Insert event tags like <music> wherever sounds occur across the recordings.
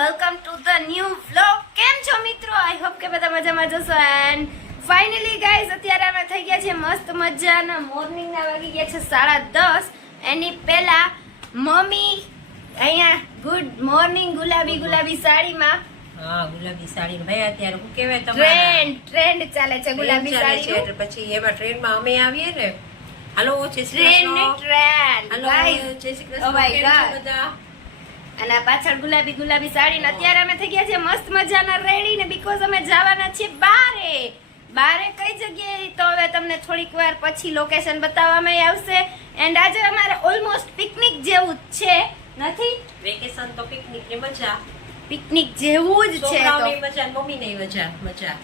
Welcome to the new vlog કેમ છો મિત્રો? આઈ હોપ કે બધા મજામાં જશો. એન્ડ ફાઇનલી ગાઈઝ અત્યારે અમે થઈ ગયા છે મસ્ત મજાના મોર્નિંગના વાગી ગયા છે સાડા દસ. એની પહેલા મમ્મી અહીંયા ગુડ મોર્નિંગ ગુલાબી ગુલાબી સાડીમાં હા ગુલાબી સાડી ભાઈ અત્યારે હું કહેવાય તમારા? ટ્રેન્ડ ટ્રેન્ડ ચાલે છે ગુલાબી સાડી છે એટલે પછી એમાં ટ્રેનમાં અમે આવીએ ને. હાલો જય શ્રી કૃષ્ણ. ટ્રેન્ડ હાલો જય શ્રી કૃષ્ણ. કેમ છો God. બધા? અને આ પાછળ ગુલાબી ગુલાબી સાડી ને અત્યારે અમે થઈ ગયા છે મસ્ત મજાના રેડી ને બીકોઝ અમે જવાના છીએ બારે. બારે કઈ જગ્યાએ? તો હવે તમને થોડીક વાર પછી લોકેશન બતાવવામાં આવશે. એન્ડ આજે અમારે ઓલમોસ્ટ પિકનિક જેવું જ છે. નથી? વેકેશન તો પિકનિકની મજા. પિકનિક જેવું જ છે તો. મજા ને મમ્મીની મજા મજા.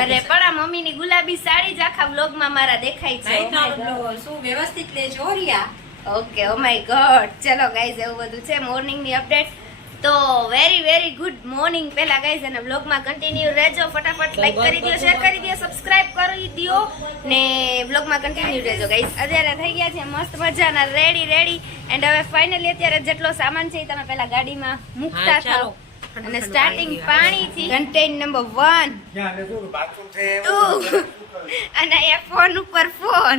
અરે પણ આ મમ્મીની ગુલાબી સાડી જ આખા વ્લોગમાં મારા દેખાય છે. શું વ્યવસ્થિત લેજો Riya okay oh my god ચલો ગાઈઝ એવું બધું છે. મોર્નિંગની અપડેટ તો વેરી વેરી ગુડ મોર્નિંગ પહેલા ગાઈઝ અને બ્લોગમાં કન્ટિન્યુ રહેજો. ફટાફટ લાઈક કરી દો શેર કરી દો સબસ્ક્રાઇબ કરી દો ને બ્લોગમાં કન્ટિન્યુ રહેજો ગાઈઝ અત્યારે થઈ ગયા છે મસ્ત મજાના. રેડી રેડી એન્ડ હવે ફાઇનલી અત્યારે જેટલો સામાન છે એ તમે પહેલા ગાડીમાં મૂકતા થાઓ. અને સ્ટાર્ટિંગ પાણી પાણીથી. કન્ટેન નંબર વન ત્યાં ને શું બાથરૂમ છે ટુ અને એ ફોન ઉપર ફોન.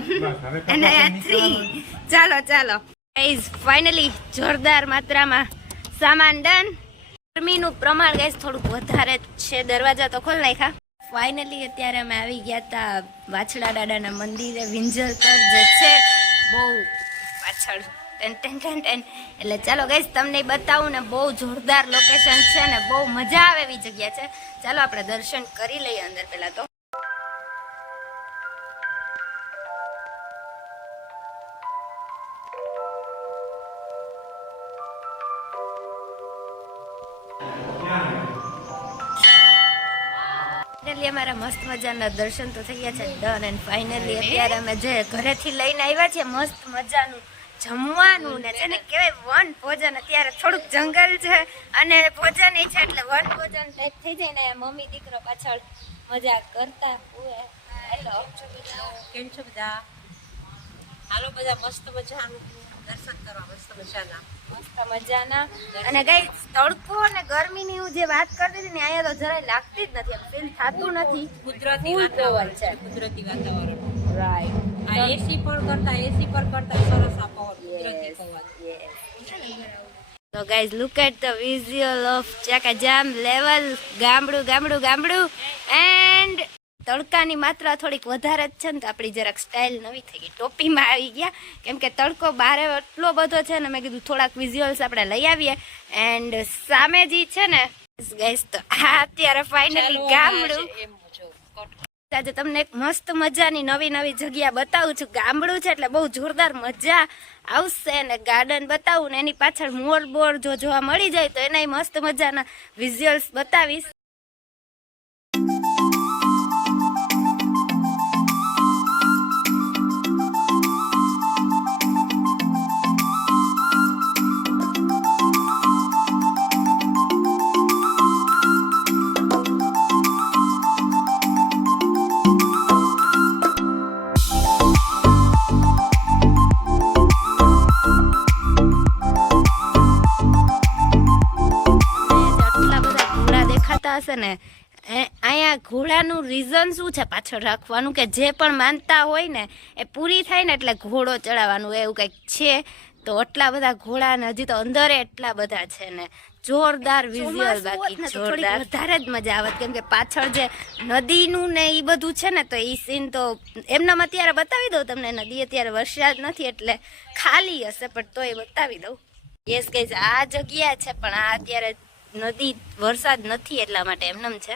અને થ્રી ચાલો ચાલો. ગાઈઝ ફાઇનલી જોરદાર માત્રામાં સામાન ડન ગરમીનું પ્રમાણ ગાઈઝ થોડુંક વધારે છે. દરવાજા તો ખોલ નાખ્યા. ફાઇનલી અત્યારે અમે આવી ગયા હતા વાછડા દાદાના મંદિરે વિંજલ પર જે છે બહુ પાછળ. Ten ten ten ten. એટલે ચાલો ગાઈઝ તમને બતાવું ને બહુ જોરદાર લોકેશન છે ને બહુ મજા આવે એવી જગ્યા છે. ચાલો આપણે દર્શન કરી લઈએ અંદર પહેલાં તો. ફાઇનલી અમારા મસ્ત મજાના દર્શન તો થઈ ગયા છે. ડન એન્ડ ફાઇનલી અત્યારે અમે જે ઘરેથી લઈને આવ્યા છીએ, મસ્ત મજાનું જમવાનું ને છે ને કહેવાય વન ભોજન. અત્યારે થોડુંક જંગલ છે અને ભોજન છે એટલે વન ભોજન થઈ જાય ને મમ્મી દીકરો પાછળ મજા કરતા હેલો કેમ છો બધા? હાલો બધા, મસ્ત મજાનું. દર્શન કરવા મસ્ત મજાના મસ્ત મજાના. અને ગઈ તડકો અને ગરમીની હું જે વાત કરતી હતી ને અહીંયા તો જરાય લાગતી જ નથી ફીલ થતું નથી. કુદરતી વાતાવરણ છે. છે. કુદરતી વાતાવરણ. રાઈટ આ એસી પર કરતા એસી પર કરતા સરસ આ પવન કુદરતી પવન તો guys look at the visual of ચાકાજામ level ગામડું ગામડું ગામડું. એન્ડ તડકાની માત્રા થોડીક વધારે જ છે ને તો આપણી જરાક સ્ટાઇલ નવી થઈ ગઈ. ટોપીમાં આવી ગયા. કેમ કે તડકો બારે એટલો બધો છે ને મેં કીધું થોડાક વિઝ્યુઅલ્સ આપણે લઈ આવીએ. એન્ડ સામે જે છે ને ગેસ તો હા અત્યારે ફાઇનલી ગામડું. આજે તમને એક મસ્ત મજાની નવી નવી જગ્યા બતાવું છું. ગામડું છે એટલે બહુ જોરદાર મજા આવશે ને ગાર્ડન બતાવું ને એની પાછળ મોર બોર જો જોવા મળી જાય તો એનાય મસ્ત મજાના વિઝ્યુઅલ્સ બતાવીશ. હશે ને અહીંયા ઘોડાનું રીઝન શું છે પાછળ રાખવાનું કે જે પણ માનતા હોય ને એ પૂરી થાય ને એટલે ઘોડો ચડાવવાનું એવું કંઈક છે? તો આટલા બધા ઘોડા ને હજી તો અંદર એટલા બધા છે ને. જોરદાર વિઝ્યુઅલ બાકી જોરદાર. વધારે જ મજા આવત. કેમ કે પાછળ જે નદીનું ને એ બધું છે ને તો એ સીન તો એમનામ અત્યારે બતાવી દઉં તમને. નદી અત્યારે વરસાદ નથી એટલે ખાલી હશે પણ તો એ બતાવી દઉં. યસ ગઈઝ આ જગ્યા છે પણ આ અત્યારે નદી વરસાદ નથી એટલા માટે એમનેમ છે.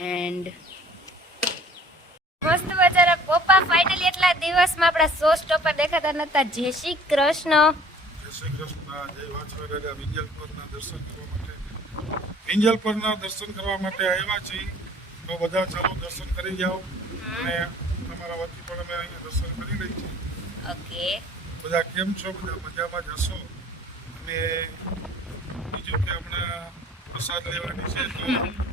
એન્ડ મસ્ત બજાર પપ્પા ફાઇનલી એટલા દિવસમાં આપણા સો સ્ટોપર દેખાતા નતા. જય શ્રી કૃષ્ણ. જય શ્રી કૃષ્ણ. જય વાછવા દાદા. વિંજલપરના દર્શન કરવા માટે. વિંજલપરના દર્શન કરવા માટે આવ્યા છીએ. તો બધા ચાલો દર્શન કરી જાઓ. અને તમારા વતી પણ અમે અહીંયા દર્શન કરી રહી છીએ. ઓકે બધા કેમ છો? બધા મજામાં જ હશો? અને બીજું કે હમણાં પ્રસાદ લેવાની છે તો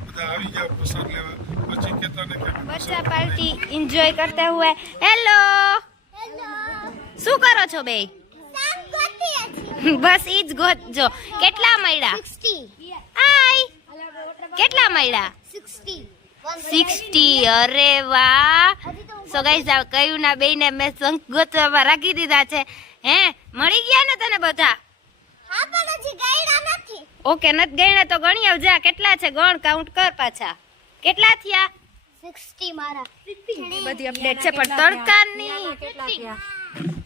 બધા આવી જાઓ પ્રસાદ લેવા. પછી કહેતા ને બચ્ચા પાર્ટી એન્જોય કરતા હુએ હેલો શું કરો છો બે <laughs> બસ ઈ જ ગોતજો કેટલા મળ્યા? આય કેટલા મળ્યા? સિક્સટી અરે વાહ. સો ગાઈસ આ કયું ના બેને મેં સંક ગોતવામાં રાખી દીધા છે. હે મળી ગયા ને તને બધા? ઓકે નત ગણ્યા તો ગણી આવજા. કેટલા છે? ગણ કાઉન્ટ કર પાછા. કેટલા થયા? બધી અપડેટ છે પણ તડકાની.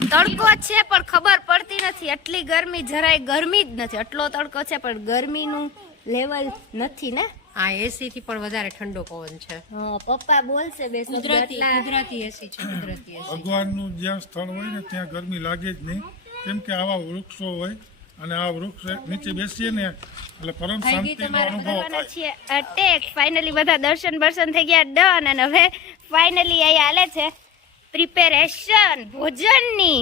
તડકો છે પણ ખબર પડતી નથી. આટલી ગરમી જરાય ગરમી જ નથી. આટલો તડકો છે પણ ગરમીનું લેવલ નથી ને? આ એસી થી પણ વધારે ઠંડો પવન છે. હા પપ્પા બોલશે બે કુદરતી કુદરતી એસી છે કુદરતી એસી ભગવાનનું જ્યાં સ્થળ હોય ને ત્યાં ગરમી લાગે જ નહીં. કેમ કે આવા વૃક્ષો હોય અને આ વૃક્ષ નીચે બેસીએ ને એટલે પરમ શાંતિનો અનુભવ થાય. અટેક. ફાઇનલી બધા દર્શન બર્શન થઈ ગયા. ડન અને હવે ફાઇનલી અહીં હાલે છે. પ્રિપેરેશન ભોજનની.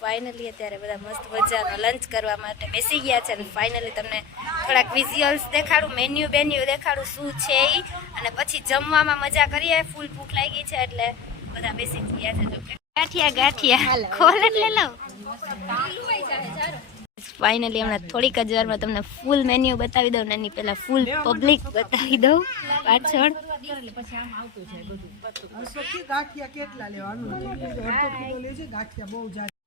ફાઇનલી અત્યારે બધા મસ્ત મજાનો લંચ કરવા માટે બેસી ગયા છે અને ફાઇનલી તમને થોડાક વિઝ્યુઅલ્સ દેખાડું મેન્યુ બેન્યુ દેખાડું શું છે એ અને પછી જમવામાં મજા કરીએ. ફૂલ ભૂખ લાગી છે એટલે બધા બેસી જ ગયા છે ગાંઠિયા ગાંઠિયા. ખોલ એટલે લો ફાઇનલી હમણાં થોડીક જ વારમાં તમને ફૂલ મેન્યુ બતાવી દઉં એની પહેલા ફૂલ પબ્લિક બતાવી દઉં પાછળ.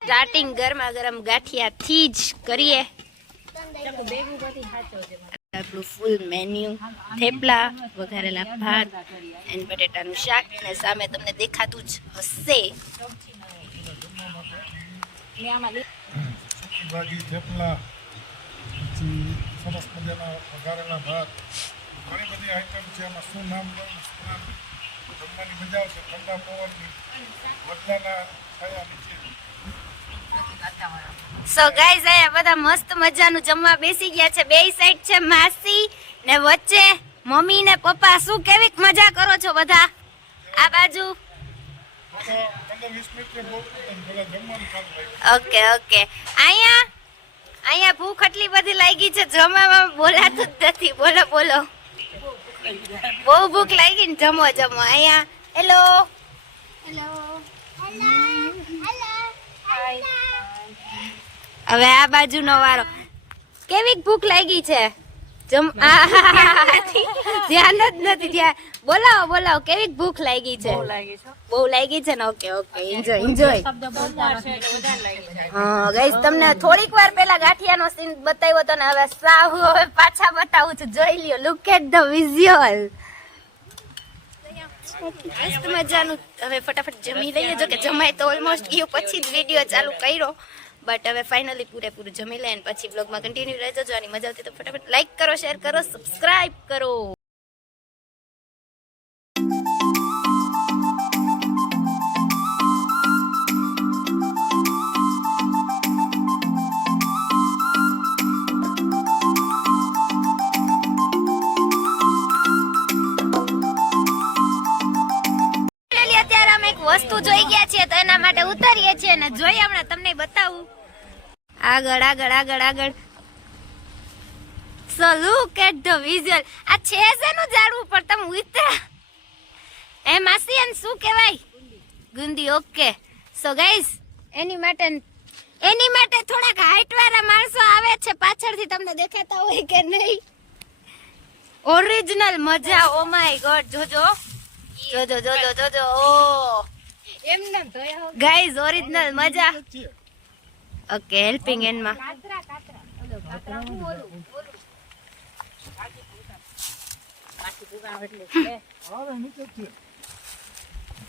સ્ટાર્ટિંગ ગરમા ગરમ ગાંઠિયાથી જ કરીએ. આપણું ફૂલ મેન્યુ થેપલા, વઘારેલા ભાત એન્ડ બટેટાનું શાક અને સામે તમને દેખાતું જ હશે. ભાજી થેપલા પછી સરસ મજાના વઘારેલા ભાત, ઘણી બધી આઈટમ છે. એમાં શું નામ જમવાની મજા આવશે. ઠંડા પવનની વડલાના છાયા નીચે સો ગાઈઝ આયા બધા મસ્ત મજાનું જમવા બેસી ગયા છે. બે સાઈડ છે માસી ને વચ્ચે મમ્મી ને પપ્પા. શું કેવીક મજા કરો છો બધા? આ બાજુ ઓકે ઓકે. અહીંયા અહીંયા ભૂખ એટલી બધી લાગી છે જમવામાં બોલાતું જ નથી. બોલો બોલો. બહુ ભૂખ લાગી ને જમો જમો. અહીંયા હેલો. હવે આ બાજુનો વારો. કેવી ભૂખ લાગી છે? જમ <laughs> ધ્યાન જ નથી ધ્યાન બોલાવો બોલાવો કેવી ભૂખ લાગી છે? બહુ લાગી છે. ને? ઓકે ઓકે એન્જોય એન્જોય હા ગાઈસ તમને થોડીક વાર પહેલા ગાંઠિયાનો સીન બતાવ્યો હતો ને હવે સાવ હવે પાછા બતાવું છું. જોઈ લ્યો લુક એટ ધ વિઝ્યુઅલ મસ્ત મજાનું. હવે ફટાફટ જમી લઈએ. જો કે જમાય તો ઓલમોસ્ટ ગયું પછી જ વીડિયો ચાલુ કર્યો. બટ હવે ફાઇનલી પૂરેપૂરું જમી લે પછી બ્લોગમાં કન્ટિન્યુ રહેજો. જો મજા આવતી તો ફટાફટ લાઈક કરો શેર કરો સબસ્ક્રાઇબ કરો. વસ્તુ જોઈ ગયા છીએ તો એના માટે ઉતારીએ છીએ અને જોઈએ હમણાં તમને બતાવું. આગળ આગળ આગળ આગળ. So look at the visual આ છે શેનું ઝાડવું? પણ તમે ઉતરા. એ માસી એને શું કહેવાય? ગુંદી ઓકે સો ગાઈઝ એની માટે એની માટે થોડાક હાઈટ વાળા માણસો આવે છે. પાછળથી તમને દેખાતા હોય કે નહીં. ઓરિજિનલ મજા. ઓ માય ગોડ જોજો. જોજો જોજો જોજો. ઓ ગાઈઝ ઓરિજિનલ મજા. ઓકે હેલ્પિંગ એન્ડમાં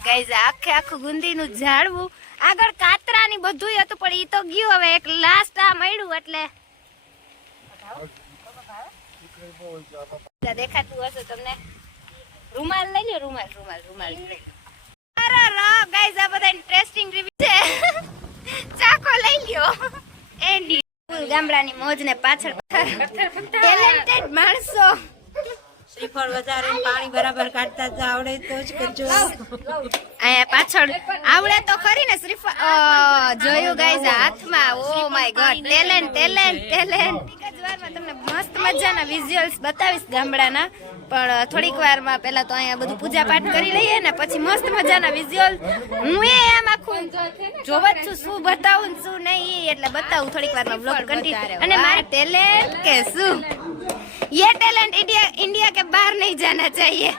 ગાઈઝ આખે આખું ગુંદીનું ઝાડવું. આગળ કાતરા ની બધું હતું, પણ ઈ તો ગયું હવે એક લાસ્ટ આ મળ્યું એટલે. દેખાતું હશે તમને? રૂમાલ લઈ લો રૂમાલ રૂમાલ રૂમાલ ગાઈઝ બધા ઇન્ટરેસ્ટિંગ રિવ્યુ ચાકો લઈ લ્યો. એની ફૂલ ગામડાની મોજ ને પાછળ ટેલેન્ટેડ માણસો. શ્રીફળ વધારે પાણી બરાબર કાઢતા જ આવડે તો જ કરજો. અહીંયા પાછળ આવડે તો ખરી ને શ્રીફળ જોયું ગાઈઝ હાથમાં. ઓ my god talent talent talent એક જ વારમાં તમને મસ્ત મજાના વિઝ્યુઅલ્સ બતાવીશ ગામડાના. પણ થોડીક વારમાં પહેલા તો અહીંયા બધું પૂજા પાઠ કરી લઈએ ને પછી મસ્ત મજાના વિઝ્યુઅલ હું એ એમ આખું જોવા જ છું શું બતાવું શું નહીં એટલે બતાવું થોડીક વારમાં બ્લોગ કન્ટિન્યુ અને મારી ટેલેન્ટ કે શું? યે ટેલેન્ટ ઇન્ડિયા ઇન્ડિયા કે બહાર નહીં જાના ચાહીએ.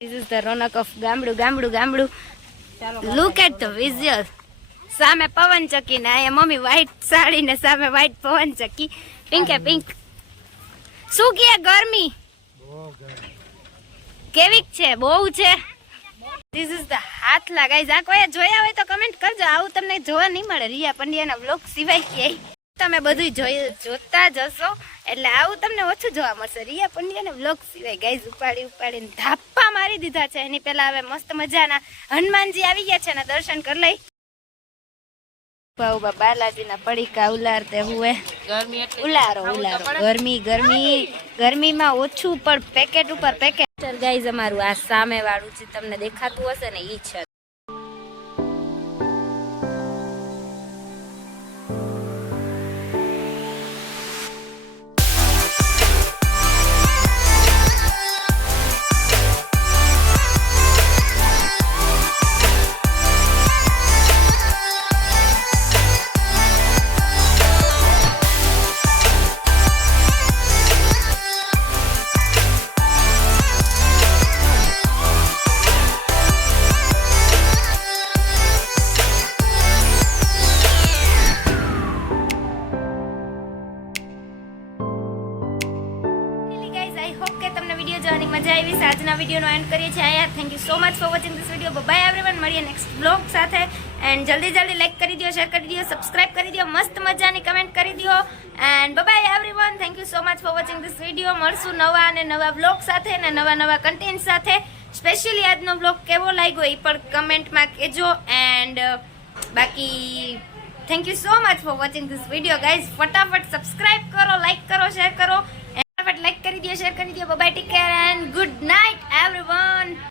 This is the રોનક ઓફ ગામડું ગામડું ગામડું. લુક એટ ધ વિઝ્યુઅલ સામે પવન ચકી ને અહીંયા મમ્મી વ્હાઈટ સાડી ને સામે વ્હાઈટ પવન ચક્કી. પિંકે પિંક શું કે ગરમી? કેવીક છે? બહુ છે? ધીસ ઇઝ ધ હાથલા લગાઈ આ કોઈ જોયા હોય તો કમેન્ટ કરજો. આવું તમને જોવા નહીં મળે. રિયા પંડ્યાના બ્લોગ સિવાય ક્યાંય. તમે બધું જોઈ જોતા જશો એટલે આવું તમને ઓછું જોવા મળશે. રિયા પંડ્યાના બ્લોગ સિવાય. ગાઈઝ ઉપાડી ઉપાડીને ધાપ્પા મારી દીધા છે. એની પહેલા હવે મસ્ત મજાના હનુમાનજી આવી ગયા છે. અને દર્શન કરી લઈ. ઊભા બાલાજીના પડીકા ઉલારતે હુએ. ગરમી ઉલારો ઉલારો. ગરમી ગરમી ગરમીમાં ઓછું પણ પેકેટ ઉપર પેકેટ ગાઈઝ અમારું આ સામે વાળું છે તમને દેખાતું હશે ને ઈ છે. So much for watching this video bye everyone મળીએ નેક્સ્ટ બ્લોગ સાથે એન્ડ જલ્દી જલ્દી લાઈક કરી દો શેર કરી દો સબસ્ક્રાઇબ કરી દો મસ્ત મજાની કમેન્ટ કરી દો and bye everyone thank you so much for watching this video મળશું નવા અને નવા બ્લોગ સાથે અને નવા નવા કન્ટેન્ટ સાથે સ્પેશિયલી આજનો બ્લોગ કેવો લાગ્યો એ પણ કમેન્ટમાં કહેજો. એન્ડ બાકી thank you so much for watching this video guys ફટાફટ સબસ્ક્રાઇબ કરો લાઈક કરો શેર કરો. ફટાફટ લાઈક કરી દો શેર કરી દો. Bye take care and